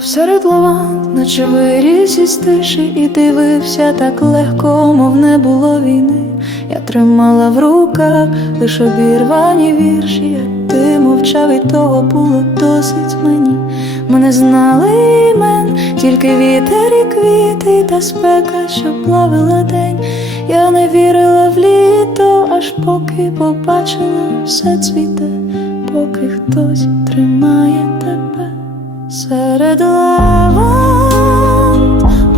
серед лаванд, наче виріс із тиші, і дивився так легко, мов не було війни. Я тримала в руках лиш обірвані вірші, як ти мовчав, і того було досить мені. Ми не знали імен, тільки вітер і квіти, та спека, що плавила день. Я не вірила в літо, аж поки побачила все цвіте, поки хтось тримає тебе серед лаванд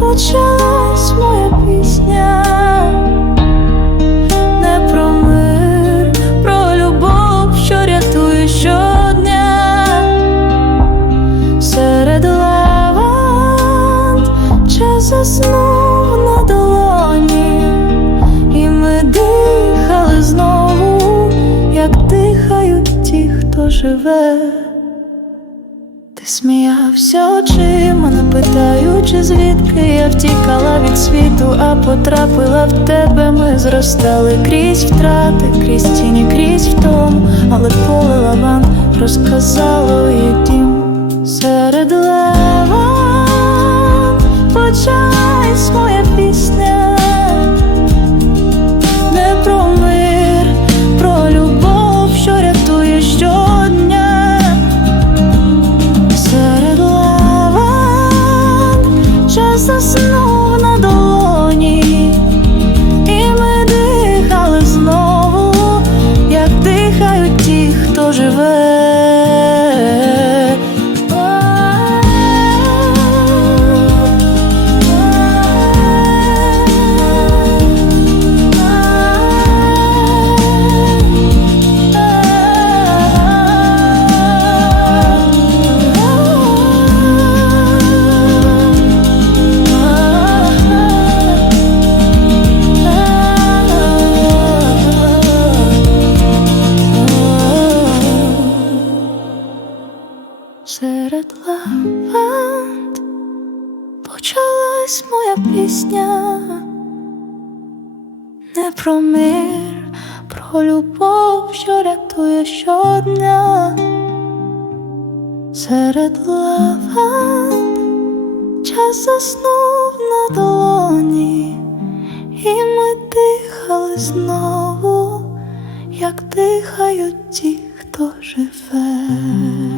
почалась моя пісня. Не про мир, про любов, що рятує щодня. Серед лаванд час заснув на долоні, і ми дихали знову, як дихають ті, хто живе. Ти сміявся очима, не питаючи, звідки я втікала від світу, а потрапила в тебе. Ми зростали крізь втрати, крізь тіні, крізь втому, але поле лаван розказало їй дім Серед лаванд почалась моя пісня, не про мир, про любов, що рятує щодня. Серед лаванд час заснув на долоні, і ми дихали знову, як дихають ті, хто живе.